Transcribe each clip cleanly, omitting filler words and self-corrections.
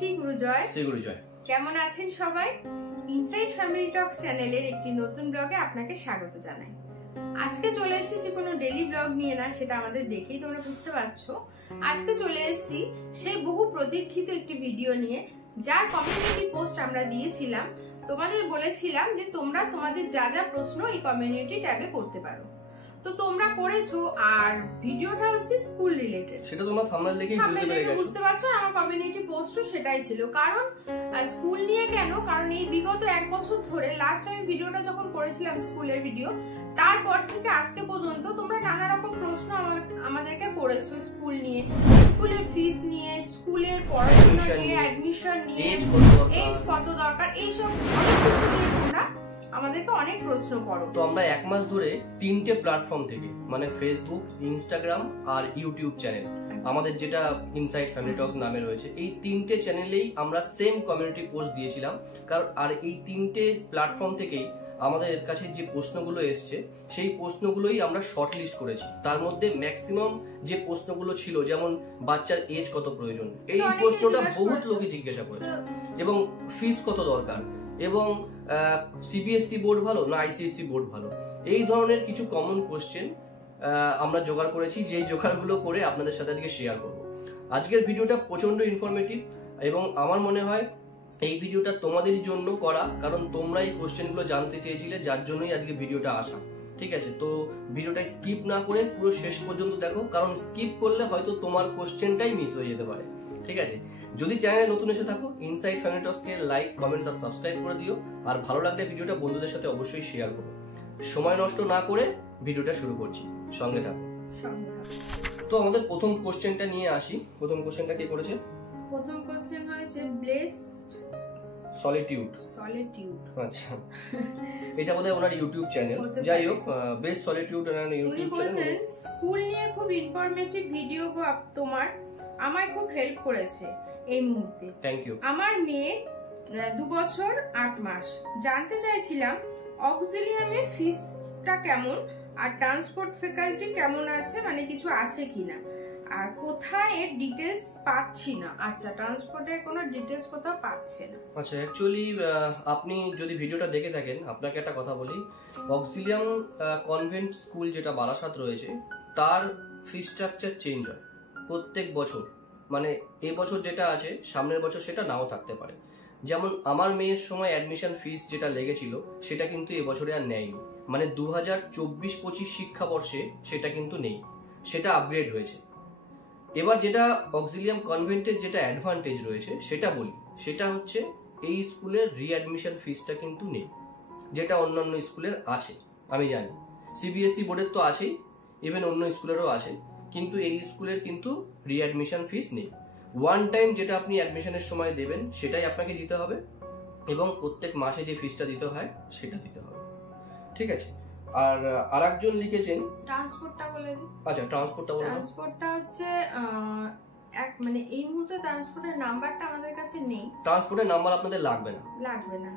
শ্রী গুরুজয়। কেমন আছেন সবাই? ইনসাইড ফ্যামিলি টক্স চ্যানেলের একটি নতুন ব্লগে আপনাকে স্বাগত জানাই। আজকে চলে এসেছি কোনো ডেইলি ব্লগ নিয়ে না, সেটা আমাদের দেখেই তোমরা বুঝতে পারছো। আজকে চলে এসেছি সেই বহু প্রতীক্ষিত একটি ভিডিও নিয়ে, যার কমিউনিটি পোস্ট আমরা দিয়েছিলাম। তোমাদের বলেছিলাম যে তোমরা তোমাদের যা যা প্রশ্ন এই কমিউনিটি ট্যাবে করতে পারো, তো তোমরা করেছো। আর ভিডিওটা হচ্ছে স্কুল রিলেটেড, সেটা তোমরা থাম্বনেল দেখেই বুঝতে পারছো। আমার কমিউনিটি পোস্টও সেটাই ছিল। কারণ স্কুল নিয়ে কেন, কারণ এই বিগত 1 বছর ধরে লাস্ট আমি ভিডিওটা যখন করেছিলাম স্কুলের ভিডিও, তারপর থেকে আজকে পর্যন্ত তোমরা নানা রকম প্রশ্ন আমাদেরকে করেছো স্কুল নিয়ে, স্কুলের ফিস নিয়ে, স্কুলের পড়াশোনা নিয়ে, অ্যাডমিশন নিয়ে, এজ কত দরকার, এইসব তোমরা আমাদেরকে অনেক প্রশ্ন করো। তো আমরা 1 মাস ধরে 3টে প্ল্যাটফর্ম থেকে, মানে ফেসবুক, ইনস্টাগ্রাম আর ইউটিউব চ্যানেল, আমাদের যেটা ইনসাইড ফ্যামিলি টক্স নামে রয়েছে, এই 3টে চ্যানেলেই আমরা সেম কমিউনিটি পোস্ট দিয়েছিলাম। কারণ আর এই 3টে প্ল্যাটফর্ম থেকেই আমাদের কাছে যে প্রশ্নগুলো এসছে, সেই প্রশ্নগুলোই আমরা শর্ট লিস্ট করেছি। তার মধ্যে ম্যাক্সিমাম যে প্রশ্নগুলো ছিল, যেমন বাচ্চার এজ কত প্রয়োজন, এই প্রশ্নটা বহুত লোকে জিজ্ঞাসা করেছে, এবং ফিস কত দরকার, এবং সিবিএসসি বোর্ড ভালো না আইসিএসসি বোর্ড ভালো, এই ধরনের কিছু কমন কোশ্চেন আমরা জোগাড় করেছি, যেই জোগাড়গুলো করে আপনাদের সাথে আজকে শেয়ার করব। আজকের ভিডিওটা প্রচন্ড ইনফরমেটিভ, এবং আমার মনে হয় এই ভিডিওটা তোমাদেরই জন্য করা, কারণ তোমরা এই কোশ্চেনগুলো জানতে চেয়েছিলে, যার জন্যই আজকে ভিডিওটা আসা। ঠিক আছে, তো ভিডিওটা স্কিপ না করে পুরো শেষ পর্যন্ত দেখো, কারণ স্কিপ করলে হয়তো তোমার কোশ্চেনটাই মিস হয়ে যেতে পারে। ঠিক আছে, যদি চ্যানেলে নতুন এসে থাকো, ইনসাইড ফ্যামিলি টক্সকে লাইক, কমেন্টস আর সাবস্ক্রাইব করে দিও। আর ভালো লাগলে ভিডিওটা বন্ধুদের সাথে অবশ্যই শেয়ার করো। সময় নষ্ট না করে ভিডিওটা শুরু করছি, সঙ্গে থাকো। তো আমাদের প্রথম কোশ্চেনটা নিয়ে আসি। প্রথম কোশ্চেনটা কে করেছে? প্রথম কোশ্চেন হয়েছে ব্লেসড সলিটিউড। আচ্ছা, এটা বোধহয় ওনার ইউটিউব চ্যানেল। যাই হোক, বেস্ট সলিটিউড ওনার ইউটিউব চ্যানেল। স্কুল নিয়ে খুব ইনফরমেটিভ ভিডিও গো, তোমার আমায় খুব হেল্প করেছে এই মুহূর্তে। Thank you. আমার মেয়ে 2 বছর 8 মাস। জানতে চাইছিলাম অক্সিলিয়ামের ফিসটা কেমন, আর ট্রান্সপোর্ট ফ্যাকাল্টি কেমন আছে, মানে কিছু আছে কিনা, আর কোথায় এর ডিটেইলস পাচ্ছি না। আচ্ছা, ট্রান্সপোর্টের কোনো ডিটেইলস কোথাও পাচ্ছে না। আচ্ছা, অ্যাকচুয়ালি আপনি যদি ভিডিওটা দেখে থাকেন, আপনাকে একটা কথা বলি, অক্সিলিয়াম কনভেন্ট স্কুল যেটা বারাসাত রয়েছে, তার ফি স্ট্রাকচার চেঞ্জ হয় প্রত্যেক বছর। মানে এবছর যেটা আছে, সামনের বছর সেটা নাও থাকতে পারে। যেমন আমার মেয়ের সময় অ্যাডমিশন ফিস যেটা লেগেছিল, সেটা কিন্তু এবছরে আর নেয়নি। মানে 2024-25 শিক্ষাবর্ষে সেটা কিন্তু নেই, সেটা আপগ্রেড হয়েছে। এবার যেটা অক্সিলিয়াম কনভেন্টের যেটা অ্যাডভান্টেজ রয়েছে সেটা বলি, সেটা হচ্ছে এই স্কুলের রিঅ্যাডমিশন ফিসটা কিন্তু নেই, যেটা অন্যান্য স্কুলের আছে। আমি জানি সিবিএসই বোর্ডের তো আছেই, ইভেন অন্য স্কুলেরও আছে, কিন্তু এই স্কুলের কিন্তু রিঅ্যাডমিশন ফিস নেই। ওয়ান টাইম যেটা আপনি অ্যাডমিশনের সময় দেবেন সেটাই আপনাকে দিতে হবে, এবং প্রত্যেক মাসে যে ফিসটা দিতে হয় সেটা দিতে হবে। ঠিক আছে, আর আরেকজন লিখেছেন ট্রান্সপোর্টটা বলে দিই। আচ্ছা, ট্রান্সপোর্টটা বলুন। ট্রান্সপোর্টটা হচ্ছে মানে এই মুহূর্তে ট্রান্সপোর্টের নাম্বারটা আমাদের কাছে নেই। ট্রান্সপোর্টের নাম্বার আপনাদের লাগবে না,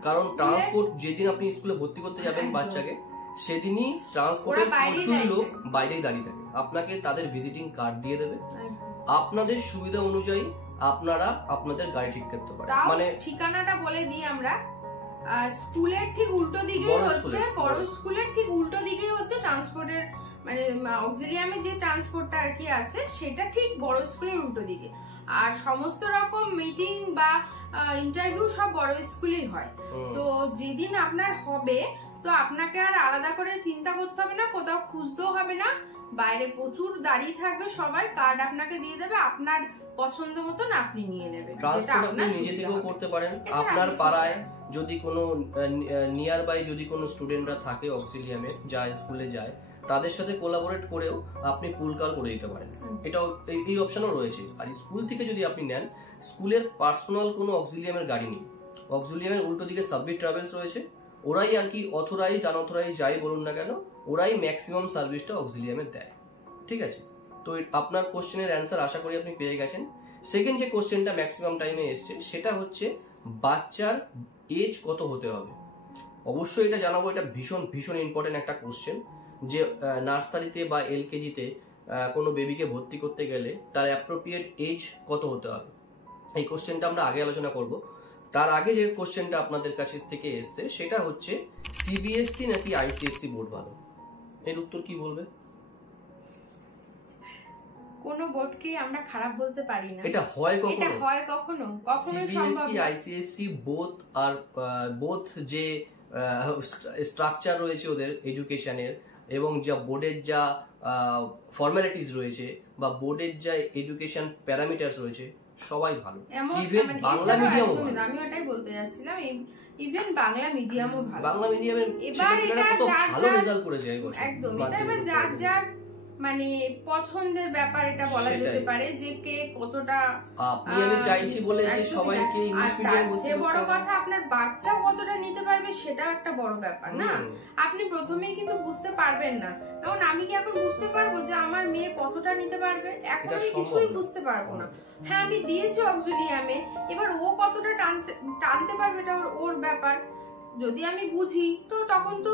কারণ ট্রান্সপোর্ট যেদিন আপনি স্কুলে ভর্তি করতে যাবেন বাচ্চাকে, সেদিনই ট্রান্সপোর্টের প্রচুর লোক বাইরেই দাঁড়িয়ে থাকে। আপনাকে তাদের ভিজিটিং কার্ড দিয়ে দেবে, আপনাদের সুবিধা অনুযায়ী আপনারা আপনাদের গাড়ি ঠিক করতে পারেন। মানে ঠিকানাটা বলে দিই আমরা, স্কুলের ঠিক উল্টো দিকেই হচ্ছে, বড় স্কুলের ঠিক উল্টো দিকেই হচ্ছে ট্রান্সপোর্টের, মানে অক্সিলিয়ামের যে ট্রান্সপোর্টটা আর কি আছে, সেটা ঠিক বড় স্কুলের উল্টো দিকে। আর সমস্ত রকম মিটিং বা ইন্টারভিউ সব বড় স্কুলেই হয়। তো যেদিন আপনার হবে, তো আপনাকে আর আলাদা করে চিন্তা করতে হবে না, কোথাও খুঁজতেও হবে না, বাইরে প্রচুর দাঁড়িয়ে থাকবে সবাই, কার্ড আপনাকে দিয়ে দেবে, আপনার পছন্দ মতন আপনি নিয়ে নেবেন। ট্রান্সপোর্ট আপনি নিজে থেকেও করতে পারেন। আপনার পাড়ায় যদি কোনো নিয়ার বাই যদি কোনো স্টুডেন্টরা থাকে অক্সিলিয়ামে, যা স্কুলে যায়, তাদের সাথে কোলাবোরেট করেও আপনি পুল কার করে দিতে পারেন। এটাও, এই অপশনও রয়েছে। আর স্কুল থেকে যদি আপনি নেন, স্কুলের পার্সোনাল কোনো অক্সিলিয়ামের গাড়ি নেই, অক্সিলিয়ামের উল্টো দিকে সাবমিট ট্রাভেলস রয়েছে, ওরাই আর কি অথরাইজ আনঅথরাইজ যাই বলুন না কেন, ওরাই ম্যাক্সিমাম সার্ভিসটা অক্সিলিয়ামে দেয়। ঠিক আছে, তো আপনার কোশ্চেনের অ্যান্সার আশা করি আপনি পেয়ে গেছেন। সেকেন্ড যে কোশ্চেনটা ম্যাক্সিমাম টাইমে এসছে, সেটা হচ্ছে বাচ্চার এজ কত হতে হবে। অবশ্যই এটা জানাবো, এটা ভীষণ ভীষণ ইম্পর্টেন্ট একটা কোশ্চেন, যে নার্সারিতে বা এলকেজিতে কোনো বেবিকে ভর্তি করতে গেলে তার অ্যাপ্রোপ্রিয়েট এজ কত হতে হবে। এই কোশ্চেনটা আমরা আগে আলোচনা করব। তার আগে যে কোশ্চেনটা আপনাদের কাছে থেকে এসছে সেটা হচ্ছে সিবিএসসি নাকি আইসিএসসি বোর্ড ভালো? এর উত্তর কি বলবে? কোনো বোর্ডকে আমরা খারাপ বলতে পারি না। এটা হয় কখনো? এটা হয় কখনো? কখনো সম্ভব সিবিএসসি না। আইসিএসসি বোথ যে স্ট্রাকচার রয়েছে ওদের এডুকেশনের এবং যা বোর্ডের যা ফর্মালিটিস রয়েছে বা বোর্ডের যা এডুকেশন প্যারামিটারস রয়েছে সবাই ভালো। ইভেন বাংলা মিডিয়ামও ভালো। আমি ওটাই বলতে যাচ্ছিলাম, ইভেন বাংলা মিডিয়ামও ভালো। বাংলা মিডিয়ামের এবার এটা কত ভালো রেজাল্ট করেছে এই বছর। একদম, এটা এবার যার যার মানে পছন্দের ব্যাপার, এটা বলা যেতে পারে যে কে কতটা। আপনি আমি চাইছি বলে যে সবাইকে ইংলিশ মিডিয়াম বলতে, যে বড় কথা আপনার বাচ্চা কতটা নিতে পারবে সেটাও একটা বড় ব্যাপার না। আপনি প্রথমেই কিন্তু বুঝতে পারবেন না, কারণ আমি কি এখন বুঝতে পারবো যে আমার মেয়ে কতটা নিতে পারবে? এখন আমি কিছুই বুঝতে পারবো না। হ্যাঁ, আমি দিয়েছি অক্সিলিয়ামে, এবার ও কতটা টানতে পারবে এটা ওর ব্যাপার। যদি আমি বুঝি তো তখন তো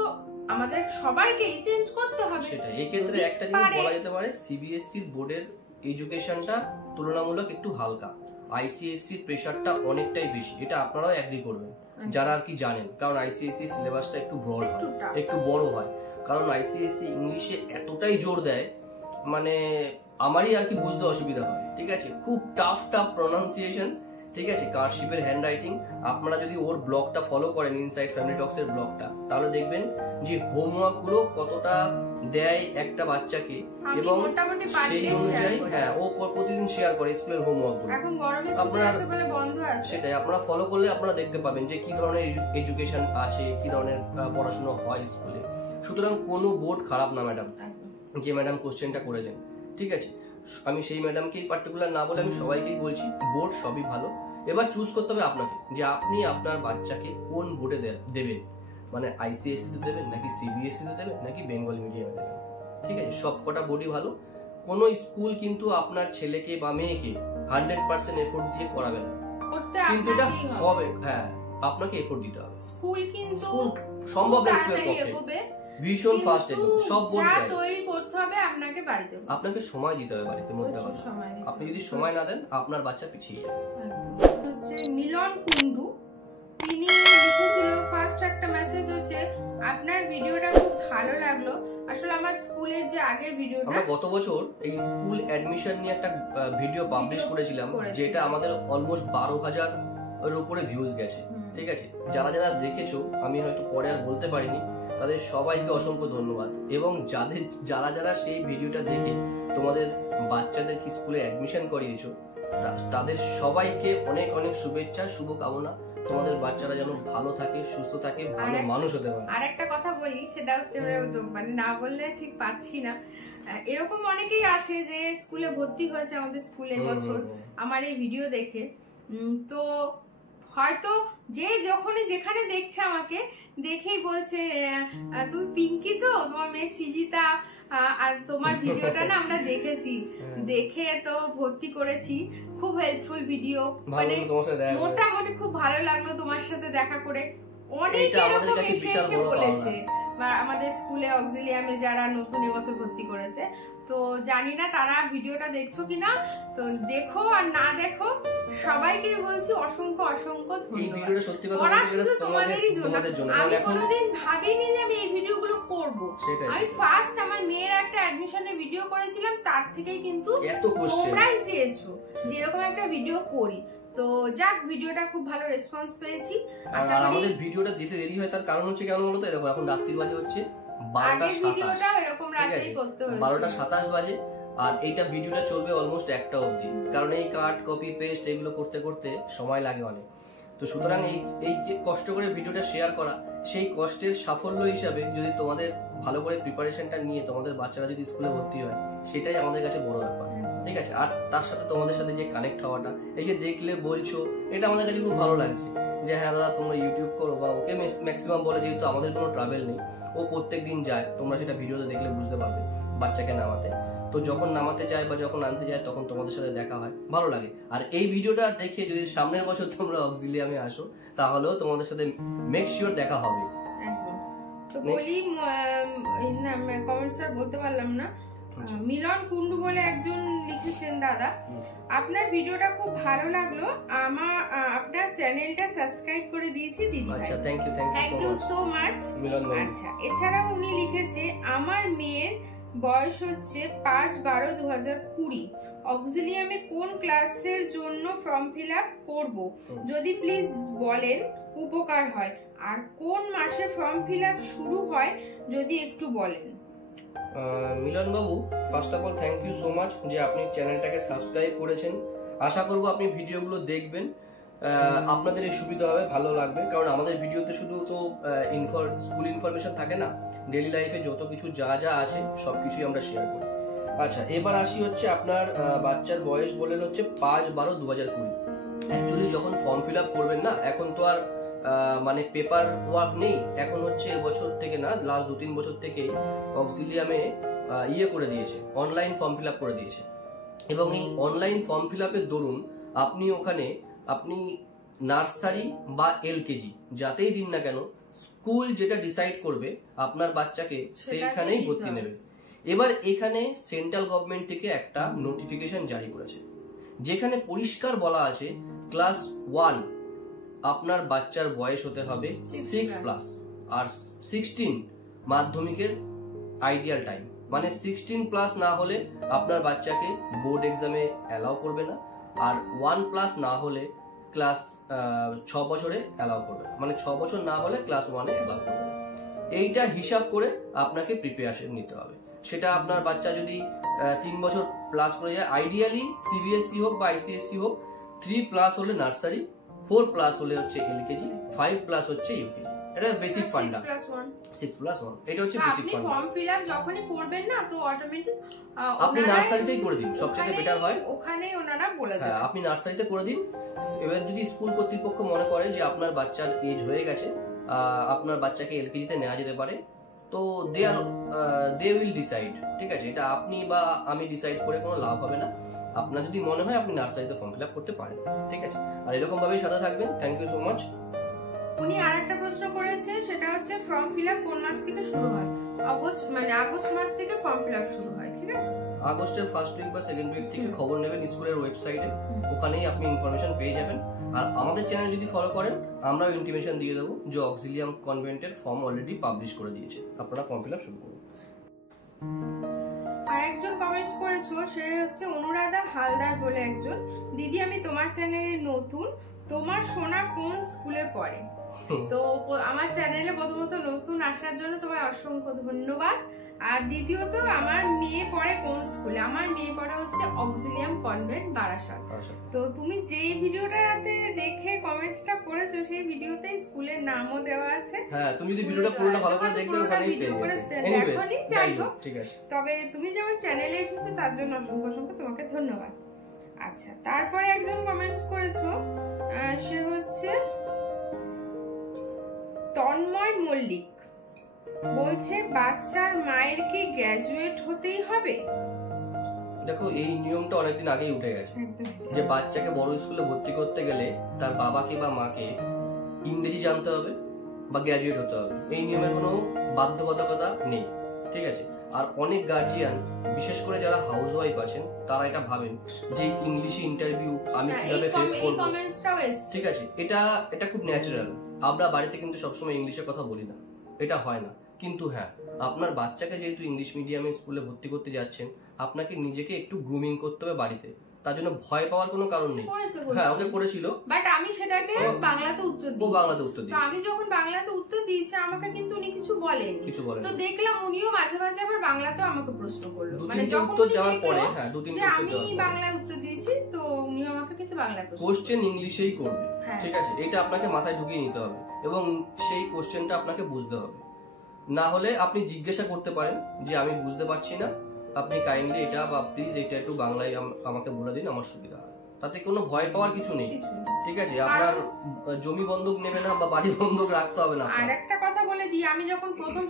আমাদের সবাইকেই চেঞ্জ করতে হবে। সেটাই। এই ক্ষেত্রে একটা জিনিস বলা যেতে পারে, সিবিএসসি বোর্ডের এডুকেশনটা তুলনামূলক একটু হালকা, আইসিএসসি প্রেসারটা অনেকটাই বেশি। এটা আপনারাও এগ্রি করবেন যারা আর কি জানেন, কারণ আইসিএসসি সিলেবাসটা একটু ব্রড হয়, একটু বড় হয়। কারণ আইসিএসসি ইংলিশে এতটাই জোর দেয়, মানে আমারই আর কি বুঝতে অসুবিধা হয়। ঠিক আছে, খুব টাফ প্রনাউন্সিয়েশন, ঠিক আছে, কার্সিভের হ্যান্ড রাইটিং। আপনারা যদি ওর ব্লগটা ফলো করেন, ইনসাইড ফ্যামিলি টক্স এর ব্লগটা, তাহলে দেখবেন যে হোমওয়ার্ক গুলো কতটা দেয় একটা বাচ্চাকে, এবং সেই অনুযায়ী হ্যাঁ ও প্রতিদিন শেয়ার করে স্কুলের হোমওয়ার্ক গুলো। আপনারা সেটাই আপনারা ফলো করলে আপনারা দেখতে পাবেন যে কি ধরনের এডুকেশন আছে, কি ধরনের পড়াশোনা হয় স্কুলে। সুতরাং কোনো বোর্ড খারাপ না ম্যাডাম, যে ম্যাডাম কোশ্চেনটা করেছেন। ঠিক আছে, আমি সেই ম্যাডামকেই পার্টিকুলার না বলে আমি সবাইকেই বলছি, বোর্ড সবই ভালো। এবার চুজ করতে হবে আপনাকে যে আপনি আপনার বাচ্চাকে কোন বোর্ডে দেবেন, মানে আইসিএসসি তে দেবেন নাকি সিবিএসসি তে দেবেন নাকি বেঙ্গলি মিডিয়ামে দেবেন। ঠিক আছে, সব কটা বোর্ডই ভালো। কোনো স্কুল কিন্তু আপনার ছেলেকে বা মেয়েকে 100% এফোর্ট দিয়ে করাবে না, কিন্তু এটা হবে। হ্যাঁ, আপনাকে এফোর্ট দিতে হবে। স্কুল কিন্তু সম্ভব স্কুলের পক্ষে ভীষণ ফাস্ট, একদম সব বোর্ড তৈরি করতে হবে আপনাকে বাড়িতে, আপনাকে সময় দিতে হবে বাড়িতে মধ্যে। আপনি যদি সময় না দেন আপনার বাচ্চা পিছিয়ে যাবে। হচ্ছে মিলন কুন্ডু, তিনি লিখেছিল ফার্স্ট একটা মেসেজ হচ্ছে আপনার ভিডিওটা খুব ভালো লাগলো। আসলে আমার স্কুলের যে আগের ভিডিওটা, আমরা গত বছর এই স্কুল অ্যাডমিশন নিয়ে একটা ভিডিও পাবলিশ করেছিলাম, যেটা আমাদের অলমোস্ট 12,000 এর উপরে ভিউজ গেছে। ঠিক আছে, যারা যারা দেখেছো আমি হয়তো পরে আর বলতে পারিনি, তাদের সবাইকে অসংখ্য ধন্যবাদ। এবং যারা যারা সেই ভিডিওটা দেখে তোমাদের বাচ্চাদের কি স্কুলে অ্যাডমিশন করিয়েছো, তাদের সবাইকে অনেক অনেক শুভেচ্ছা, শুভকামনা। তোমাদের বাচ্চারা যেন ভালো থাকে, সুস্থ থাকে, ভালো মানুষ হতে পারে। আর একটা কথা বলি, সেটা হচ্ছে মানে না বললে ঠিক পাচ্ছি না, এরকম অনেকেই আছে যে স্কুলে ভর্তি হয়েছে আমাদের স্কুলে বছর আমার এই ভিডিও দেখে। তো হয়তো যে যখনই যেখানে দেখছে আমাকে দেখেই বলছে তুমি পিঙ্কি তো, তোমার মেয়ে সৃজিতা, আর তোমার ভিডিওটা না আমরা দেখেছি, দেখে তো ভর্তি করেছি, খুব হেল্পফুল ভিডিও, মানে মোটামুটি খুব ভালো লাগলো তোমার সাথে দেখা করে। অনেকে এরকম এসে বলেছে আমাদের স্কুলে অক্সিলিয়ামে যারা নতুন এবছর ভর্তি করেছে। তো জানি না তারা ভিডিওটা দেখছো কিনা, তো দেখো আর না দেখো সবাইকে বলছি অসংখ্য অসংখ্য ধন্যবাদ। আমি কোনোদিন ভাবিনি যে আমি এই ভিডিওগুলো করব। আমি ফার্স্ট আমার মেয়ের একটা অ্যাডমিশনের ভিডিও করেছিলাম, তার থেকেই কিন্তু তোমরাই চেয়েছো যে এরকম একটা ভিডিও করি। তো যাক, ভিডিওটা খুব ভালো রেসপন্স পেয়েছি। আর আমাদের ভিডিওটা দিতে দেরি হয় তার কারণ হচ্ছে কেমন বলতো, দেখো এখন রাত্রির বাজে হচ্ছে 12:27 বাজে, আর এইটা ভিডিওটা চলবে অলমোস্ট 1টা অবধি, কারণ এই কাট কপি পেস্ট এগুলো করতে করতে সময় লাগে অনেক। তো সুতরাং এই যে কষ্ট করে ভিডিওটা শেয়ার করা, সেই কষ্টের সাফল্য হিসাবে যদি তোমাদের ভালো করে প্রিপারেশনটা নিয়ে তোমাদের বাচ্চারা যদি স্কুলে ভর্তি হয়, সেটাই আমাদের কাছে বড় ব্যাপার। ঠিক আছে, আর তার সাথে তোমাদের সাথে যে কানেক্ট হওয়াটা, এই যে দেখলে বলছো, এটা আমাদের কাছে খুব ভালো লাগছে যে হ্যাঁ দাদা তোমরা ইউটিউব করো, বা ওকে ম্যাক্সিমাম বলে যেহেতু আমাদের কোনো ট্রাভেল নেই, ও প্রত্যেক দিন যায়, তোমরা সেটা ভিডিওতে দেখলে বুঝতে পারবে বাচ্চাকে নামাতে। তো যখন নামাতে যায় বা যখন আনতে যায় তখন তোমাদের সাথে দেখা হয়, ভালো লাগে। আর এই ভিডিওটা দেখে যদি সামনের বছর তোমরা অক্সিলিয়ামে আসো, তাহলেও তোমাদের সাথে মেক শিওর দেখা হবে। তো বলি কমেন্টসটা বলতে পারলাম না, মিলন কুন্ডু বলে একজন লিখেছেন, দাদা আপনার ভিডিওটা খুব ভালো লাগলো, আপনার চ্যানেলটা সাবস্ক্রাইব করে দিয়েছি দিদি। আচ্ছা, থ্যাংক ইউ সো মাচ মিলন ভাই। আচ্ছা, এছাড়াও উনি লিখেছে আমার মেয়ের বয়স হচ্ছে 5/12/2020, অক্সিলিয়ামে কোন ক্লাসের জন্য ফর্ম ফিল আপ করবো যদি প্লিজ বলেন উপকার হয়, আর কোন মাসে ফর্ম ফিল আপ শুরু হয় যদি একটু বলেন। মিলন বাবু, first of all thank you so much যে আপনি চ্যানেলটাকে সাবস্ক্রাইব করেছেন। আশা করব আপনি ভিডিওগুলো দেখবেন, আপনাদের এই সুবিধা হবে, ভালো লাগবে। কারণ আমাদের ভিডিওতে শুধু তো স্কুল ইনফরমেশন থাকে না, ডেইলি লাইফে যত কিছু যা যা আছে সবকিছুই আমরা শেয়ার করি। আচ্ছা, এবার আসি হচ্ছে আপনার বাচ্চার বয়স বললেন হচ্ছে 5/12/2020। অ্যাকচুয়ালি যখন ফর্ম ফিল আপ করবেন না, এখন তো আর মানে পেপার ওয়ার্ক নেই, এখন হচ্ছে এবছর থেকে না, লাস্ট 2-3 বছর থেকে অক্সিলিয়ামে করে দিয়েছে, অনলাইন ফর্ম ফিল আপ করে দিয়েছে। এবং এই অনলাইন ফর্ম ফিল আপের দরুন আপনি ওখানে আপনি নার্সারি বা এলকেজি যাতেই দিন না কেন, স্কুল যেটা ডিসাইড করবে আপনার বাচ্চাকে সেইখানেই ভর্তি নেবে। এবার এখানে সেন্ট্রাল গভর্নমেন্ট থেকে একটা নোটিফিকেশন জারি করেছে, যেখানে পরিষ্কার বলা আছে ক্লাস 1 আপনার বাচ্চার বয়স হতে হবে 6+, আর 16 মাধ্যমিকের আইডিয়াল টাইম, মানে 16+ না হলে আপনার বাচ্চাকে বোর্ড এক্সামে অ্যালাউ করবে না, আর 1+ না হলে ক্লাস 6 বছরে অ্যালাউ করবে না, মানে 6 বছর না হলে ক্লাস 1-এ অ্যালাউ করবে না। এইটা হিসাব করে আপনাকে প্রিপারেশন নিতে হবে। সেটা আপনার বাচ্চা যদি 3 বছর প্লাস করে যায়, আইডিয়ালি সিবিএসসি হোক বা আইসিএসসি হোক, 3+ হলে নার্সারি, 4+ হলে হচ্ছে এলকেজি, 5+ হচ্ছে ইউকেজি। এটা বেসিক ফান্ডা। 6+1 এটা হচ্ছে বেসিক ফান্ডা। আপনি ফর্ম ফিল আপ যখনই করবেন না, তো অটোমেটিক আপনি নার্সারিতেই করে দিন, সবথেকে বেটার হয়। ওখানেই ওনারা বলে দেন। হ্যাঁ, আপনি নার্সারিতে করে দিন। এবার যদি স্কুল কর্তৃপক্ষ মনে করে যে আপনার বাচ্চার এজ হয়ে গেছে, আপনার বাচ্চাকে এলকেজিতে নেওয়া যেতে পারে, তো দে উইল ডিসাইড। ঠিক আছে, এটা আপনি বা আমি ডিসাইড করে কোনো লাভ হবে না। আপনার যদি মনে হয় আপনি নার্সারিতে ফর্ম ফিল আপ করতে পারেন। ঠিক আছে, আর এরকম ভাবেই সাথে থাকবেন। Thank you so much. উনি আরেকটা প্রশ্ন করেছে, সেটা হচ্ছে ফর্ম ফিল আপ কোন মাস থেকে শুরু হয়? আগস্ট মাস থেকে ফর্ম ফিল আপ শুরু হয়। ঠিক আছে, আগস্টের ফার্স্ট উইক বা সেকেন্ড উইক থেকে খবর নেবেন স্কুলের ওয়েবসাইটে, ওখানেই আপনি ইনফরমেশন পেয়ে যাবেন। আর আমাদের চ্যানেল যদি ফলো করেন, আমরাও ইন্টিমেশন দিয়ে দেবো যে অক্সিলিয়াম কনভেন্টের ফর্ম অলরেডি পাবলিশ করে দিয়েছে, আপনারা ফর্ম ফিল আপ শুরু করুন। আরেকজন কমেন্টস করেছো, সে হচ্ছে অনুরাধা হালদার বলে একজন, দিদি আমি তোমার চ্যানেলে নতুন, তোমার সোনা কোন স্কুলে পড়ে? তো আমার চ্যানেলে প্রথমত নতুন আসার জন্য তোমায় অসংখ্য ধন্যবাদ। আর দ্বিতীয়ত, আমার মেয়ে পড়ে কোন স্কুলে? আমার মেয়ে পড়ে হচ্ছে অক্সিলিয়াম কনভেন্ট বারাসাত। তো তুমি যে ভিডিওটাতে দেখে কমেন্টসটা করেছো, সেই ভিডিওতেই স্কুলের নামও দেওয়া আছে। হ্যাঁ, তুমি যদি ভিডিওটা পুরোটা ভালো করে দেখবে ওখানেই পেয়ে যাবে। দেখোনি, যাই হোক, ঠিক আছে। তবে তুমি যে আমার চ্যানেলে এসেছো তার জন্য অসংখ্য তোমাকে ধন্যবাদ। আচ্ছা, তারপরে একজন কমেন্টস করেছো, সে হচ্ছে তন্ময় মল্লিক, বলছে বাচ্চার মায়ের কি গ্র্যাজুয়েট হতেই হবে? দেখো, এই নিয়মটা অনেকদিন আগেই উঠে গেছে যে বাচ্চাকে বড় স্কুলে ভর্তি করতে গেলে তার বাবাকে বা মাকে ইংরেজি জানতে হবে বা গ্র্যাজুয়েট হতে হবে। এই নিয়মের কোনো বাধ্যবাধকতা নেই। ঠিক আছে, আর অনেক গার্জিয়ান, বিশেষ করে যারা হাউস ওয়াইফ আছেন, তারা এটা ভাবেন যে ইংলিশে ইন্টারভিউ আমি কিভাবে ফেস করব। ঠিক আছে, এটা খুব ন্যাচারাল। আমরা বাড়িতে কিন্তু সবসময় ইংলিশে কথা বলি না, এটা হয় না। কিন্তু হ্যাঁ, আপনার বাচ্চাকে যেহেতু ইংলিশ মিডিয়ামে স্কুলে ভর্তি করতে যাচ্ছেন, আপনাকে নিজেকে একটু গ্রুমিং করতে হবে বাড়িতে। তার জন্য ভয় পাওয়ার কোনো কারণ নেই। হ্যাঁ, ওকে করেছিল, বাট আমি সেটাকে বাংলাতে উত্তর দিই। ও বাংলাতে উত্তর দিই। তো আমি যখন বাংলাতে উত্তর দিয়েছি, আমাকে কিন্তু উনি কিছু বলেন। তো দেখলাম উনিও মাঝে মাঝে আবার বাংলাতেও আমাকে প্রশ্ন করলো, মানে যখন উনি দেখলো যে আমি বাংলায় উত্তর দিয়েছি, তো উনি আমাকে কিন্তু বাংলায় প্রশ্ন। কোশ্চেন ইংলিশেই করবে। ঠিক আছে, এটা আপনাকে মাথায় ঢুকিয়ে নিতে হবে এবং সেই কোশ্চেনটা আপনাকে বুঝতে হবে। না হলে আপনি জিজ্ঞাসা করতে পারেন যে আমি বুঝতে পারছি না, আপনি কাইন্ডলি এটা বা প্লিজ এটা একটু বাংলায় আমাকে বলে দিন, আমার সুবিধা হয়। তাতে কোনো ভয় পাওয়ার কিছু নেই। ঠিক আছে, আপনার জমি বন্ধক নেবে না বা বাড়ি বন্ধক রাখতে হবে না। আর একটা কথা বলে দিই, আমি যখন প্রথম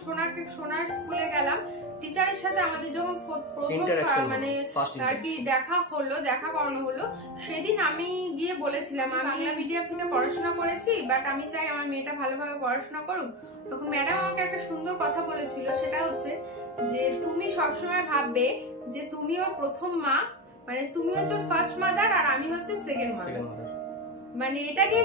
সোনার স্কুলে গেলাম, টিচারের সাথে আমাদের যখন প্রথম মানে আর কি দেখা করানো হলো, সেদিন আমি গিয়ে বলেছিলাম আমি বাংলা মিডিয়াম থেকে পড়াশোনা করেছি, বাট আমি চাই আমার মেয়েটা ভালোভাবে পড়াশোনা করুক। তখন ম্যাডাম আমাকে একটা সুন্দর কথা বলেছিল, সেটা হচ্ছে যে তুমি সবসময় ভাববে যে তুমি ওর প্রথম মা, মানে তুমি হচ্ছে ফার্স্ট মাদার আর আমি হচ্ছে সেকেন্ড মাদার। মানে এটা নিয়ে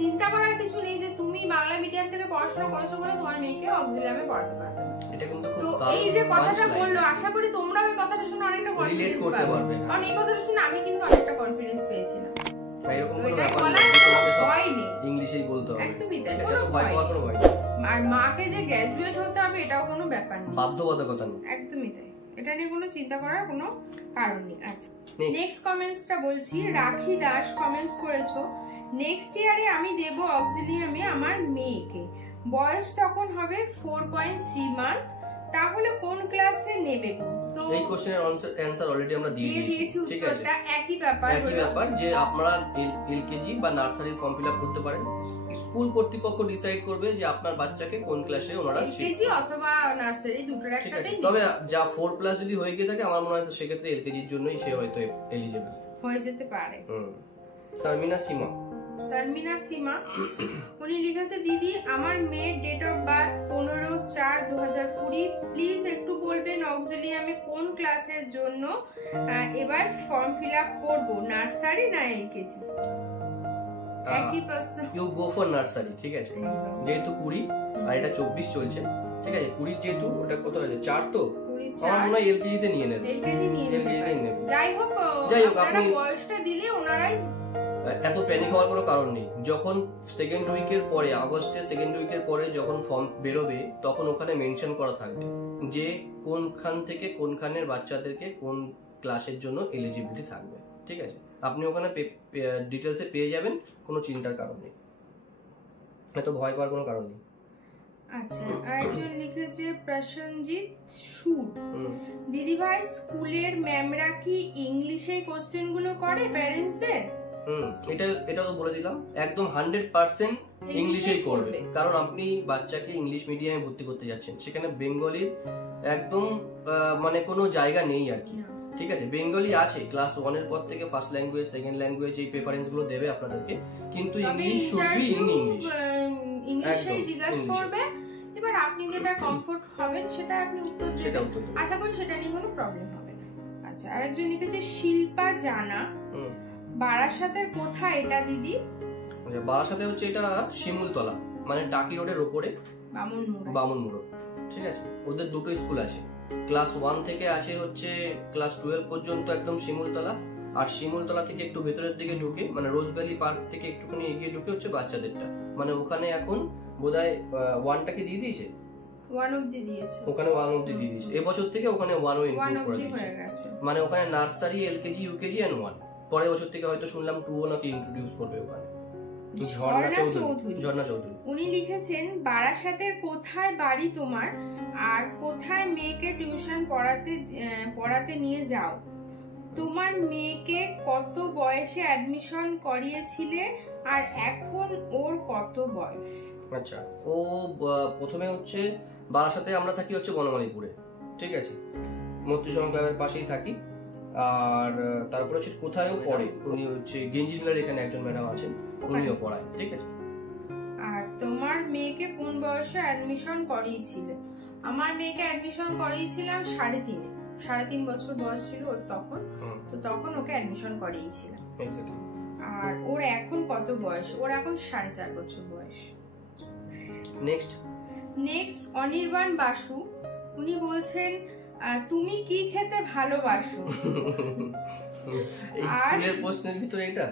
চিন্তা করার কিছু নেই যে তুমি বাংলা মিডিয়াম থেকে পড়াশোনা করেছো বলে তোমার মেয়েকে অক্সিলিয়ামে পড়াতে পারবে। তো এই যে কথাটা বললো, আশা করি তোমরা ওই কথাটা শুনে অনেকটা কনফিডেন্স পাবে, কারণ এই কথাটা শুনে আমি কিন্তু অনেকটা কনফিডেন্স পেয়েছিলাম। ইংলিশেই বলতে হবে, একদমই তাই, আর মাকে যে গ্র্যাজুয়েট হতে হবে এটাও কোনো ব্যাপার নেই, বাধ্যবাধকতা নেই, একদমই তাই, এটা নিয়ে কোনো চিন্তা করার কোনো কারণ নেই। আচ্ছা, নেক্সট কমেন্টসটা বলছি, রাখি দাস কমেন্টস করেছো, নেক্সট ইয়ারে আমি দেব অক্সিলিয়ামে আমার মেয়েকে, বয়স তখন হবে 4.3 মান্থ, তাহলে কোন ক্লাসে নেবে? তো এই কোশ্চেনের অ্যানসার অলরেডি আমরা দিয়ে দিয়েছি, ঠিক আছে? একই ব্যাপার যে আপনারা এলকেজি বা নার্সারি ফর্ম ফিলআপ করতে পারেন, স্কুল কর্তৃপক্ষ ডিসাইড করবে যে আপনার বাচ্চাকে কোন ক্লাসে ওনারা এলকেজি অথবা নার্সারি দুটোর একটাতেই, তবে যা 4+ যদি হয়ে গিয়ে থাকে আমার মনে হয় সেক্ষেত্রে এলকেজির জন্যই সে হয়তো এলিজিবল হয়ে যেতে পারে। শর্মিনা সীমা উনি লিখেছে, দিদি আমার মেয়ের ডেট অফ বার্থ 15/4/2020, প্লিজ একটু বলবেন অক্সিলিয়ামে কোন ক্লাসের জন্য এবার ফর্ম ফিলআপ করব, নার্সারি না এলকেজি? একই প্রশ্ন। ইউ গো ফর নার্সারি, ঠিক আছে? যেহেতু 20 আর এটা 24 চলছে, ঠিক আছে? 20 যেহেতু ওটা কত আছে 4, তো আমার মনে হয় এলকেজি তে নিয়ে নেবে, যাই হোক আপনি বয়সটা দিলে ওনারাই, এত প্যানিক হওয়ার কোনো কারণ নেই। যখন সেকেন্ড উইকের পরে, আগস্টের সেকেন্ড উইকের পরে যখন ফর্ম বেরোবে, তখন ওখানে মেনশন করা থাকবে যে কোনখান থেকে কোনখানের বাচ্চাদেরকে কোন ক্লাসের জন্য এলিজিবিলিটি থাকবে, ঠিক আছে? আপনি ওখানে ডিটেলসে পেয়ে যাবেন, কোনো চিন্তার কারণ নেই, এত ভয় পাওয়ার কোনো কারণ নেই। আচ্ছা, আরেকজন লিখেছে প্রসেনজিৎ সুর, দিদি ভাই স্কুলের ম্যামরা কি ইংলিশে কোশ্চেন গুলো করে প্যারেন্টসদের? এটাও বলে দিলাম, একদম 100% ইংলিশেই করবে, কারণ আপনি বাচ্চাকে ইংলিশ মিডিয়ামে ভর্তি করতে যাচ্ছেন, সেখানে বেঙ্গলির একদম মানে কোনো জায়গা নেই আর কি, ঠিক আছে? বেঙ্গলি আছে, ক্লাস 1 এর পর থেকে ফার্স্ট ল্যাঙ্গুয়েজ, সেকেন্ড ল্যাঙ্গুয়েজ এই প্রেফারেন্স গুলো দেবে আপনাদেরকে, কিন্তু ইংলিশ শুড বি ইন ইংলিশেই জিজ্ঞাসা করবে, এবার আপনি যেটা কমফোর্ট হবেন সেটা আপনি উত্তর দেবেন, আশা করি সেটা নিয়ে কোনো প্রবলেম হবে না। আচ্ছা, আরেকজন লিখেছে শিল্পা জানা, বারাসাতের কোথায় এটা দিদি? বারাসাতে হচ্ছে এটা শিমুলতলা, মানে টাকি রোডের উপরে বামুনমুড়ো, ঠিক আছে? ওদের দুটো স্কুল আছে, ক্লাস 1 থেকে আছে হচ্ছে ক্লাস 12 পর্যন্ত একদম শিমুলতলা, আর শিমুলতলা থেকে একটু ভেতরের দিকে ঢুকে, মানে রোজভ্যালি পার্ক থেকে একটুখানি এগিয়ে ঢুকে হচ্ছে বাচ্চাদেরটা, মানে ওখানে এখন বোধহয় 1টাকে দিয়ে দিয়েছে, 1 অবধি দিয়েছে, ওখানে 1 অবধি দিয়ে দিয়েছে, এবছর থেকে ওখানে 1ও ইনক্লুড করে দিয়েছে, মানে ওখানে নার্সারি, এলকেজি, ইউকেজি এন্ড 1, পরের বছর থেকে হয়তো শুনলাম 2ও নাকি ইন্ট্রোডিউস করবে ওখানে। ঝর্ণা চৌধুরী উনি লিখেছেন, বারাসাতের কোথায় বাড়ি তোমার, আর কোথায় মেয়েকে টিউশন পড়াতে নিয়ে যাও? তোমার মেয়েকে কত বয়সে অ্যাডমিশন করিয়েছিলে আর এখন ওর কত বয়স? আচ্ছা, ও প্রথমে হচ্ছে বারাসাতে আমরা থাকি হচ্ছে বনমালীপুরে, ঠিক আছে? মৈত্রী ক্লাবের পাশেই থাকি, আর তারপরে হচ্ছে কোথায়ও পড়ে, উনি হচ্ছে গেঞ্জি মিলার এখানে একজন ম্যাডাম আছেন, উনিও পড়ায়, ঠিক আছে? আর তোমার মেয়েকে কোন বয়সে অ্যাডমিশন করিয়েছিলে? আমার মেয়েকে অ্যাডমিশন করিয়েছিলাম 3.5 বছর বয়স ছিল ওর তখন, তো তখন ওকে অ্যাডমিশন করিয়েছিলাম। আর ওর এখন কত বয়স? ওর এখন 4.5 বছর বয়স। নেক্সট অনির্বাণ বাসু, উনি বলছেন, তুমি কি খেতে ভালোবাসো? প্রশ্নের ভিতরে এটা,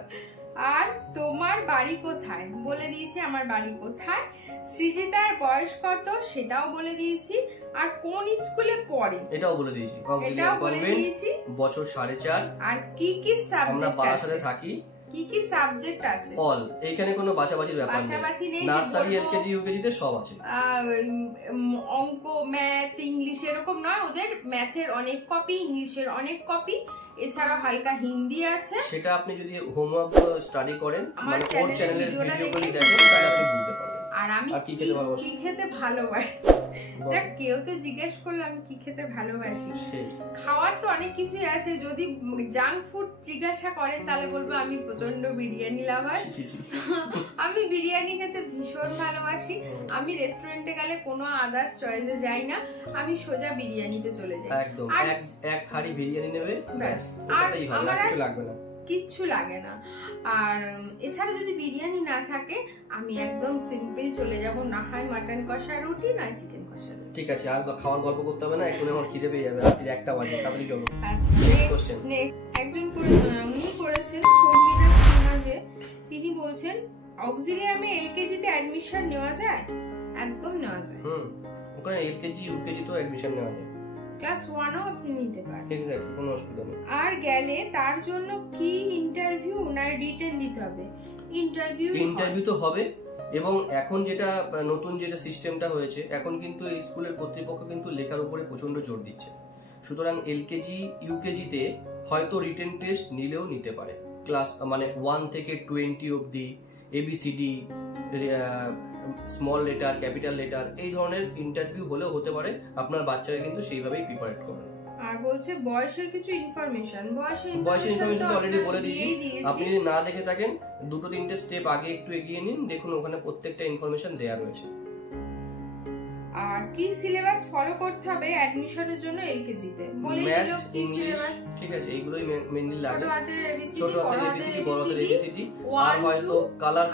আর তোমার বাড়ি কোথায়? বলে দিয়েছি আমার বাড়ি কোথায়। সৃজিতার বয়স কত সেটাও বলে দিয়েছি, আর কোন স্কুলে পড়ে এটাও বলে দিয়েছি, বছর 4.5, আর কি কি সাবজেক্ট আমরা বারাসাতে থাকি, কি কি সাবজেক্ট আছে অল, এইখানে কোনো বাছাবাছির ব্যাপার নেই, নার্সারি, এলকেজি, ইউকেজি তে সব আছে, অঙ্ক, ম্যাথ, ইংলিশ এরকম নয়, ওদের ম্যাথের অনেক কপি, ইংলিশের অনেক কপি, এছাড়া হালকা হিন্দি আছে, সেটা আপনি যদি হোমওয়ার্ক স্টাডি করেন, মানে ওর চ্যানেলের ভিডিওগুলো দেখেন তাহলে আপনি বুঝতে পারবেন। আর আমি কি খেতে ভালোবাসি, দেখ কেউ তো জিজ্ঞেস করলো আমি কি খেতে ভালোবাসি। খাওয়ার তো অনেক কিছুই আছে, যদি জাঙ্ক ফুড জিজ্ঞাসা করেন তাহলে বলবো আমি প্রচন্ড বিরিয়ানি লাভার। আমি বিরিয়ানি খেতে ভীষণ ভালোবাসি। আমি রেস্টুরেন্টে গেলে কোনো আদার্স চয়েসে যাই না, আমি সোজা বিরিয়ানিতে চলে যাই। একদম এক হাঁড়ি বিরিয়ানি নেবে ব্যাস, আর আমার কিছু লাগবে না, কিচ্ছু লাগে না। আর এছাড়া যদি বিরিয়ানি না থাকে আমি একদম সিম্পল চলে যাব, না হয় মাটন কষা রুটি, না চিকেন কষা রুটি। ঠিক আছে, আর খাওয়ার গল্প করতে হবে না, এখন আমার খিদে পেয়ে যাবে, রাত্রি 1টা বাজে। তাড়াতাড়ি চলো। একজন উনি করেছেন শর্মিলা সিনহা, যে তিনি বলছেন অক্সিলিয়ামে এলকেজি তে অ্যাডমিশন নেওয়া যায়? একদম নেওয়া যায়। ওখানে এলকেজি ইউকেজি তো অ্যাডমিশন নেওয়া যায়, ক্লাস 1ও আপনি নিতে পারেন। এক্স্যাক্টলি, কোনো অসুবিধা নেই। আর গেলে তার জন্য কি ইন্টারভিউ না রিটেন দিতে হবে? ইন্টারভিউ তো হবে। এবং এখন যেটা নতুন যেটা সিস্টেমটা হয়েছে, এখন কিন্তু এই স্কুলের কর্তৃপক্ষ কিন্তু লেখার উপরে প্রচন্ড জোর দিচ্ছে। সুতরাং এলকেজি ইউকেজিতে হয়তো রিটেন টেস্ট নিলেও নিতে পারে, ক্লাস মানে 1 থেকে 20 অবধি, A B C D, small letter, capital letter, এই ধরনের ইন্টারভিউ হলেও হতে পারে। আপনার বাচ্চারা কিন্তু সেইভাবেই প্রিপারেট করবেন। আর বলছে বয়সের কিছু ইনফরমেশন, বয়সের ইনফরমেশন অলরেডি বলে দিয়েছি। আপনি যদি না দেখে থাকেন 2-3টে স্টেপ আগে একটু এগিয়ে নিন, দেখুন ওখানে প্রত্যেকটা ইনফরমেশন দেয়া রয়েছে। আর কি সিলেবাস ফলো করতে হবে অ্যাডমিশনের জন্য এলকেজি তে? বলে দিল কি সিলেবাস। ঠিক আছে, এইগুলোই মেইনলি লাগে। ছোট হাতের এবিসিডি, বড় হাতের এবিসিডি, আর হয়তো কালার,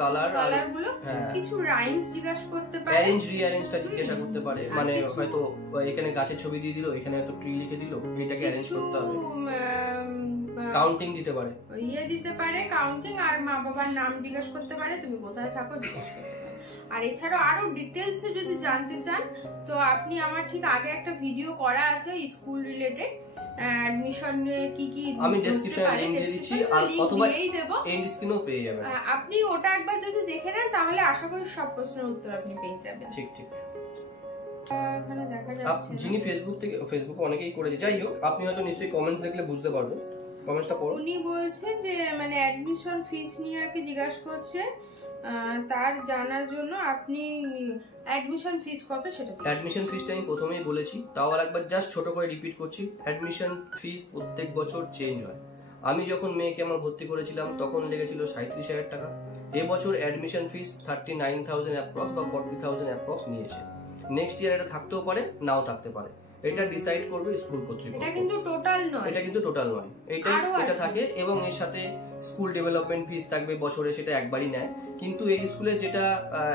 কালার গুলো, কিছু রাইমস জিজ্ঞাসা করতে পারে, অ্যারেঞ্জ রিঅ্যারেঞ্জটা জিজ্ঞাসা করতে পারে। মানে হয়তো এখানে গাছের ছবি দিয়ে দিল, এখানে হয়তো ট্রি লিখে দিল, এটাকে অ্যারেঞ্জ করতে হবে। কাউন্টিং দিতে পারে, দিতে পারে কাউন্টিং। আর মা বাবার নাম জিজ্ঞাসা করতে পারে, তুমি কোথায় থাকো জিজ্ঞাসা করতে পারে। আর এছাড়াও আরো ডিটেইলস এ যদি জানতে চান তো আপনি আমার ঠিক আগে একটা ভিডিও করা আছে স্কুল রিলেটেড, অ্যাডমিশন কি কি, আমি ডেসক্রিপশনে লিংক দিয়ে দিচ্ছি, আর অথবা এন্ড স্ক্রিনেও পেয়ে যাবেন। আপনি ওটা একবার যদি দেখে নেন তাহলে আশা করি সব প্রশ্নের উত্তর আপনি পেয়ে যাবেন। ঠিক ঠিক। এখানে দেখা যাচ্ছে যিনি ফেসবুকে অনেকেই করেছে, যাই হোক আপনি হয়তো নিশ্চয়ই কমেন্টস দেখলে বুঝতে পারবেন। কমেন্টসটা পড়ুন। উনি বলছে যে মানে অ্যাডমিশন ফিস নিয়ে আর কি জিজ্ঞাসা করছে, তার জানার জন্য আপনি অ্যাডমিশন ফিস কত সেটা। অ্যাডমিশন ফিসটা আমি প্রথমেই বলেছি, তাও আর একবার জাস্ট ছোট করে রিপিট করছি। অ্যাডমিশন ফিস প্রত্যেক বছর চেঞ্জ হয়। আমি যখন মেয়েকে আমার ভর্তি করেছিলাম তখন লেগেছিল 37,000 টাকা। এবছর অ্যাডমিশন ফিস 39,000 অ্যাপ্রক্স বা 40,000 অ্যাপ্রক্স নিয়েছে। নেক্সট ইয়ার এটা থাকতেও পারে, নাও থাকতে পারে, এটা ডিসাইড করবে স্কুল কর্তৃপক্ষ। এটা কিন্তু টোটাল নয়, এটা থাকে। এবং এর সাথে স্কুল ডেভেলপমেন্ট ফিস থাকবে বছরে, সেটা একবারই নেয়। কিন্তু এই স্কুলে যেটা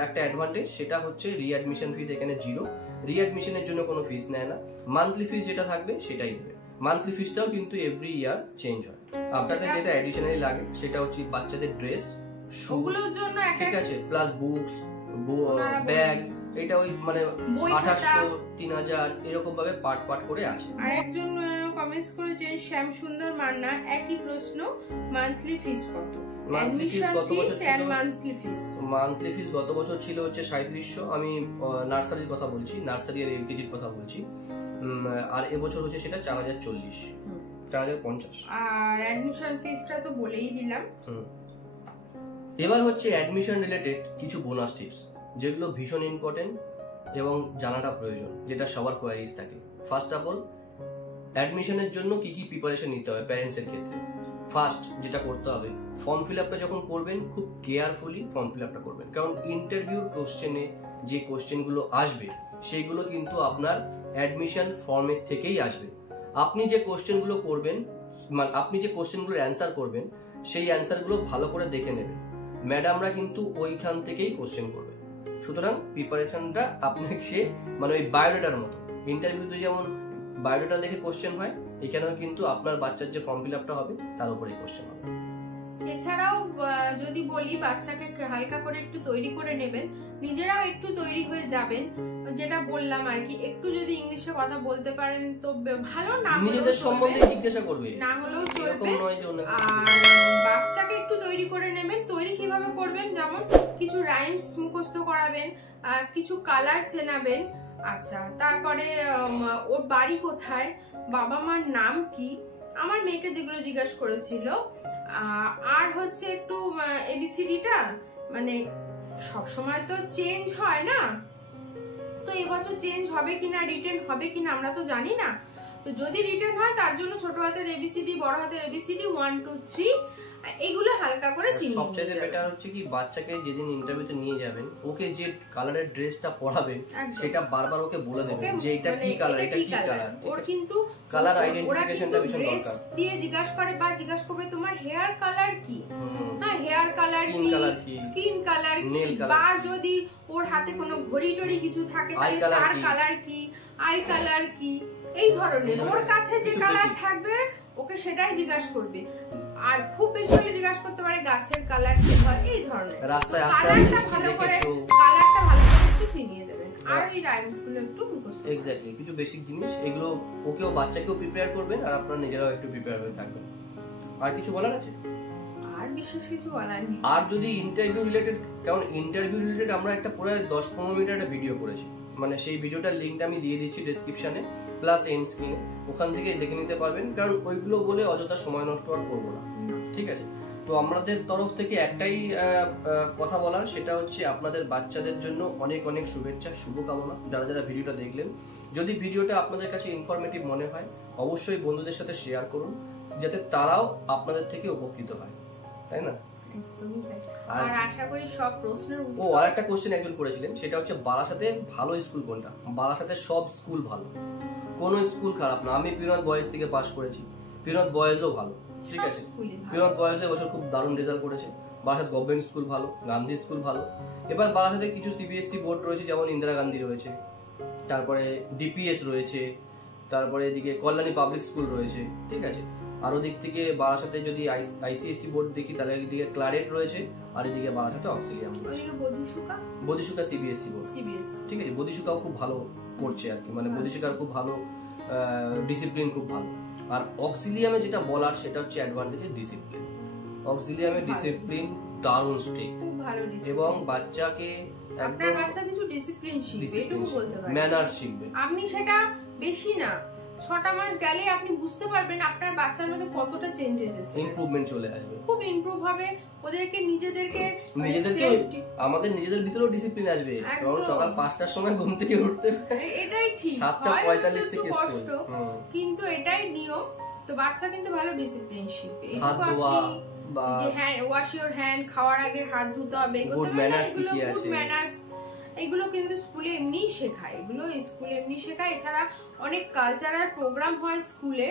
একটা অ্যাডভান্টেজ সেটা হচ্ছে রিঅ্যাডমিশন ফিস এখানে 0, রিঅ্যাডমিশনের জন্য কোনো ফিস নেয় না। মান্থলি ফিস যেটা থাকবে সেটাই দেবে। মান্থলি ফিসটাও কিন্তু এভরি ইয়ার চেঞ্জ হয়। আপনাদের যেটা অ্যাডিশনালি লাগে সেটা হচ্ছে বাচ্চাদের ড্রেস, ওগুলোর জন্য ঠিক আছে, প্লাস বুকস, ব্যাগ, এটা ওই মানে 2800, 3000 এরকম ভাবে পার্ট করে আছে। আর একজন কমেন্টস করেছেন শ্যাম সুন্দর মান্না, একই প্রশ্ন, মান্থলি ফিস কত? মান্থলি ফিস গত বছর ছিল হচ্ছে 3700। আমি নার্সারির কথা বলছি, নার্সারি আর এলকেজির কথা বলছি। আর এবছর হচ্ছে সেটা 4040, 4050। আর অ্যাডমিশন ফিসটা তো বলেই দিলাম। এবার হচ্ছে অ্যাডমিশন রিলেটেড কিছু বোনাস টিপস, যেগুলো ভীষণ ইম্পর্টেন্ট এবং জানাটা প্রয়োজন, যেটা সবার কোয়ারিজ থাকে। ফার্স্ট অফ অল, অ্যাডমিশনের জন্য কি কি প্রিপারেশন নিতে হবে প্যারেন্টস এর ক্ষেত্রে। ফার্স্ট যেটা করতে হবে, ফর্ম ফিল আপটা যখন করবেন খুব কেয়ারফুলি ফর্ম ফিল আপটা করবেন, কারণ ইন্টারভিউর কোশ্চেনে যে কোশ্চেনগুলো আসবে সেইগুলো কিন্তু আপনার অ্যাডমিশন ফর্মের থেকেই আসবে। আপনি যে কোশ্চেনগুলো করবেন, মানে আপনি যে কোশ্চেনগুলোর অ্যান্সার করবেন সেই অ্যান্সারগুলো ভালো করে দেখে নেবেন। ম্যাডামরা কিন্তু ওইখান থেকেই কোশ্চেন করবে। সুতরাং প্রিপারেশনটা আপনাকে মানে ওই বায়োডাটার মতো, ইন্টারভিউতে যেমন বায়োডাটা দেখে কোশ্চেন হয়, এখানেও কিন্তু আপনার বাচ্চার যে ফর্ম ফিল আপটা হবে তার উপরেই কোশ্চেন হবে। এছাড়াও যদি বলি বাচ্চাকে হালকা করে একটু তৈরি করে নেবেন, নিজেরাও একটু তৈরি হয়ে যাবেন। যেটা বললাম আর কি, একটু যদি ইংলিশে কথা বলতে পারেন তো ভালো, না নিজেদের সম্বন্ধে জিজ্ঞাসা করবে, না হলেও চলবে। আর বাচ্চাকে একটু তৈরি করে নেবেন। তৈরি কিভাবে করবেন, যেমন কিছু রাইমস মুখস্থ করাবেন, কিছু কালার চেনাবেন। আচ্ছা, তারপরে ওর বাড়ি কোথায়, বাবা মার নাম কি, আমার মেয়েকে যেগুলো জিজ্ঞাসা করেছিল। আর হচ্ছে একটু এবিসিডিটা মানে সবসময় তো চেঞ্জ হয় না, তো এবছর চেঞ্জ হবে কিনা, রিটেন হবে কিনা আমরা তো জানি না। তো যদি রিটেন হয় তার জন্য ছোট হাতের এবিসিডি, বড় হাতের এবিসিডি 1 2 3 এগুলো হালকা করে চিনি। সবচেয়ে বেটার হচ্ছে কি বাচ্চাকে যেদিন ইন্টারভিউতে নিয়ে যাবেন ওকে যে কালারের ড্রেসটা পরাবেন সেটা বারবার ওকে বলে দেবেন যে এটা কি কালার, এটা কি কালার। ওর কিন্তু কালার আইডেন্টিফিকেশনটা ভীষণ দরকার। দিয়ে জিজ্ঞাসা করে বা জিজ্ঞাসা করবে তোমার হেয়ার কালার কি, হ্যাঁ হেয়ার কালার কি, স্কিন কালার কি, বা যদি ওর হাতে কোনো ঘড়ি টড়ি কিছু থাকে তাহলে তার কালার কি, আই কালার কি, এই ধরনের ওর কাছে যে কালার থাকবে ওকে সেটাই জিজ্ঞাসা করবে। আর খুব বেশি হলে জিজ্ঞাসা করতে পারে গাছের কালার কি হয়, এই ধরনের। রাস্তায় কালারটা ভালো করে একটু চিনিয়ে দেবেন। আর এই রাইমস গুলো একটু মুখস্থ এক্স্যাক্টলি কিছু বেসিক জিনিস, এগুলো ওকেও বাচ্চাকেও প্রিপেয়ার করবেন আর আপনারা নিজেরাও একটু প্রিপেয়ার হয়ে থাকবেন। আর কিছু বলার আছে? আর বিশেষ কিছু বলার নেই। আর যদি ইন্টারভিউ রিলেটেড, কারণ ইন্টারভিউ রিলেটেড আমরা একটা পুরো 10-15 মিনিটের একটা ভিডিও করেছি, মানে সেই ভিডিওটার লিঙ্কটা আমি দিয়ে দিচ্ছি ডেসক্রিপশনে প্লাস এন্ড স্ক্রিনে, ওখান থেকে দেখে নিতে পারবেন। কারণ ওইগুলো বলে অযথা সময় নষ্ট আর করবো না, ঠিক আছে? তো আমাদের তরফ থেকে একটাই কথা বলার, সেটা হচ্ছে আপনাদের বাচ্চাদের জন্য অনেক অনেক শুভেচ্ছা, শুভকামনা। যারা যারা ভিডিওটা দেখলেন, যদি ভিডিওটা আপনাদের কাছে ইনফরমেটিভ মনে হয় অবশ্যই বন্ধুদের সাথে শেয়ার করুন, যাতে তারাও আপনাদের থেকে উপকৃত হয়, তাই না? আর আশা করি সব প্রশ্নের উত্তর। আর একটা কোশ্চেন একজন করেছিলেন, সেটা হচ্ছে বারাসাতে ভালো স্কুল কোনটা? বারাসাতে সব স্কুল ভালো, কোনো স্কুল খারাপ না। আমি পিরোজ বয়েজ থেকে পাস করেছি, পিরোজ বয়েজও ভালো, ঠিক আছে? পিরোজ বয়েজ এবছর খুব দারুণ রেজাল্ট করেছে। বারাসাত গভর্নমেন্ট স্কুল ভালো, গান্ধী স্কুল ভালো। এবার বারাসাতে কিছু সিবিএসসি বোর্ড রয়েছে, যেমন ইন্দিরা গান্ধী রয়েছে, তারপরে ডিপিএস রয়েছে, তারপরে এদিকে কল্যাণী পাবলিক স্কুল রয়েছে, ঠিক আছে? আর ওদিক থেকে বারাসাতে যদি আইসিএসসি বোর্ড দেখি তাহলে এদিকে ক্লারেট রয়েছে, আর এদিকে বারাসাতে অক্সিলিয়াম রয়েছে, বদিশুকা সিবিএসসি বোর্ড, ঠিক আছে? বদিশুকাও খুব ভালো করছে আর কি, মানে বদিশুকার খুব ভালো ডিসিপ্লিন, খুব ভালো। আর অক্সিলিয়ামে যেটা বলার সেটা হচ্ছে অ্যাডভান্টেজ ডিসিপ্লিন। অক্সিলিয়ামে ডিসিপ্লিন দারুণ স্ট্রিক্ট, খুব ভালো ডিসিপ্লিন। এবং বাচ্চাকে আপনার বাচ্চা কিছু ডিসিপ্লিন শিখবে, এটুকু বলতে পারেন, ম্যানার শিখবে। আপনি সেটা বেশি না 6টা মাস গেলে আপনি বুঝতে পারবেন আপনার বাচ্চার মধ্যে কতটা চেঞ্জেস এসেছে, ইমপ্রুভমেন্ট চলে আসবে, খুব ইমপ্রুভ হবে। ওদেরকে নিজেদেরকে আমাদের নিজেদের ভিতরেও ডিসিপ্লিন আসবে। কারণ সকাল 5টার সময় ঘুম থেকে উঠতে, এটাই ঠিক, 7:45 থেকে কষ্ট, কিন্তু এটাই নিয়ম। তো বাচ্চা কিন্তু ভালো ডিসিপ্লিন শিখবে। হাত ধোয়া, যে হ্যান্ড ওয়াশ ইওর হ্যান্ড, খাওয়ার আগে হাত ধুতে হবে, গুড ম্যানার্স, গুড ম্যানার্স, এগুলো কিন্তু স্কুলে এমনিই শেখায়, এগুলো স্কুলে এমনি শেখায়। এছাড়া অনেক কালচারাল প্রোগ্রাম হয় স্কুলে,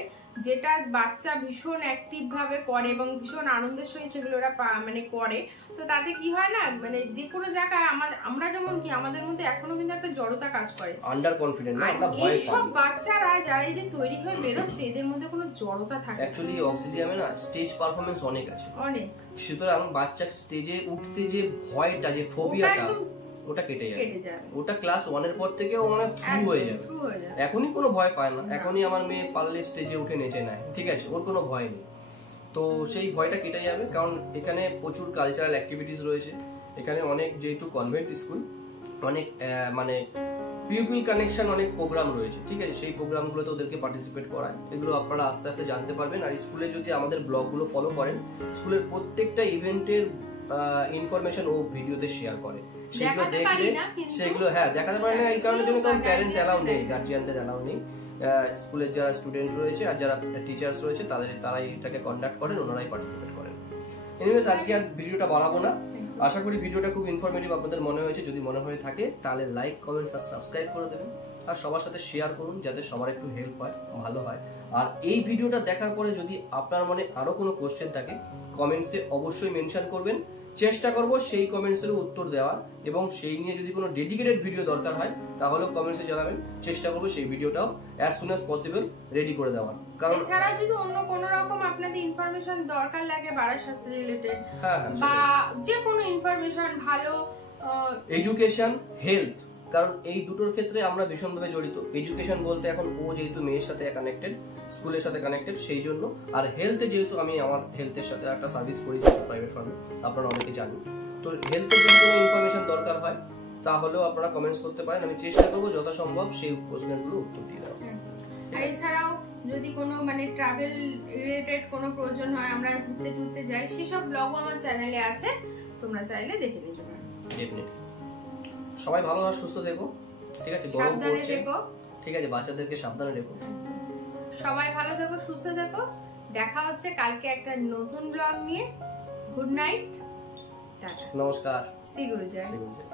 যেটা বাচ্চা ভীষণ অ্যাক্টিভ ভাবে করে এবং ভীষণ আনন্দের সহিত সেগুলো ওরা মানে করে। তো তাতে কি হয় না, মানে যে কোনো জায়গায় আমরা যেমন কি আমাদের মধ্যে এখনো কিন্তু একটা জড়তা কাজ করে, আন্ডার কনফিডেন্ট না, আমরা ভয় পাই। এইসব বাচ্চারা যারা এই যে তৈরি হয়ে বেরোচ্ছে এদের মধ্যে কোনো জড়তা থাকে না। অ্যাকচুয়ালি অক্সিলিয়ামে না স্টেজ পারফরম্যান্স অনেক আছে, অনেক। সুতরাং বাচ্চা স্টেজে উঠতে যে ভয়টা, যে ফোবিয়াটা, ওটা কেটে যাবে। ওটা ক্লাস 1 এর পর থেকে ও মানে থ্রু হয়ে যাবে। এখনই কোনো ভয় পায় না, এখনই আমার মেয়ে পারলে স্টেজে উঠে নেচে নেয়, ঠিক আছে? ওর কোনো ভয় নেই। তো সেই ভয়টা কেটে যাবে, কারণ এখানে প্রচুর কালচারাল অ্যাক্টিভিটিস রয়েছে। এখানে অনেক, যেহেতু কনভেন্ট স্কুল, অনেক মানে পিউপিল কানেকশন, অনেক প্রোগ্রাম রয়েছে, ঠিক আছে? সেই প্রোগ্রামগুলোতে ওদেরকে পার্টিসিপেট করায়, এগুলো আপনারা আস্তে আস্তে জানতে পারবেন। আর স্কুলে যদি আমাদের ব্লগগুলো ফলো করেন, স্কুলের প্রত্যেকটা ইভেন্টের ইনফরমেশন ও ভিডিওতে শেয়ার করে, সেগুলো দেখলে, সেগুলো হ্যাঁ দেখাতে পারে না, এই কারণে জন্য কারণ প্যারেন্টস অ্যালাউ নেই, গার্জিয়ানদের অ্যালাউ নেই। স্কুলের যারা স্টুডেন্ট রয়েছে আর যারা টিচার্স রয়েছে তারাই এটাকে কন্ডাক্ট করেন, ওনারাই পার্টিসিপেট করেন। এনিওয়েজ, আজকে আর ভিডিওটা বাড়াবো না। আশা করি ভিডিওটা খুব ইনফরমেটিভ আপনাদের মনে হয়েছে। যদি মনে হয়ে থাকে তাহলে লাইক, কমেন্টস আর সাবস্ক্রাইব করে দেবেন, আর সবার সাথে শেয়ার করুন, যাতে সবার একটু হেল্প হয়, ভালো হয়। আর এই ভিডিওটা দেখার পরে যদি আপনার মনে আরো কোনো কোশ্চেন থাকে, কমেন্টসে অবশ্যই মেনশন করবেন। চেষ্টা করব সেই কমেন্টসের উত্তর দেওয়ার, এবং সেই নিয়ে যদি কোনো ডেডিকেটেড ভিডিও দরকার হয় তাহলেও কমেন্টসে জানাবেন। চেষ্টা করব সেই ভিডিওটাও as soon as possible ready করে দেওয়ার। কারণ এছাড়া যদি অন্য কোনো রকম আপনাদের ইনফরমেশন দরকার লাগে বারাসাত রিলেটেড, বা যে কোনো ইনফরমেশন, ভালো এডুকেশন, হেলথ, কারণ এই দুটোর ক্ষেত্রে আমরা ভীষণভাবে জড়িত। এডুকেশন বলতে এখন ও যেহেতু মেয়ের সাথে কানেক্টেড, স্কুলের সাথে কানেক্টেড, সেই জন্য। আর হেলথে যেহেতু আমি আমার হেলথের সাথে একটা সার্ভিস করি প্রাইভেট ফার্মে, আপনারা অনেকে জানেন। তো হেলথের যদি কোনো ইনফরমেশন দরকার হয় তাহলেও আপনারা কমেন্টস করতে পারেন, আমি চেষ্টা করবো যথাসম্ভব সেই প্রশ্নগুলো উত্তর দিয়ে দেওয়ার। আর এছাড়াও যদি কোনো মানে ট্রাভেল রিলেটেড কোনো প্রয়োজন হয়, আমরা ঘুরতে যাই, সেসব ব্লগও আমার চ্যানেলে আছে, তোমরা চাইলে দেখে নিতে পারো। ডেফিনেটলি। সবাই ভালো আর সুস্থ থেকো, ঠিক আছে? গরম সাবধানে পড়ছে, থেকো, ঠিক আছে? বাচ্চাদেরকে সাবধানে রেখো। সবাই ভালো থেকো, সুস্থ থেকো। দেখা হচ্ছে কালকে একটা নতুন ব্লগ নিয়ে। গুড নাইট, টাটা, নমস্কার, শ্রী গুরুজয়। শ্রী গুরুজয়।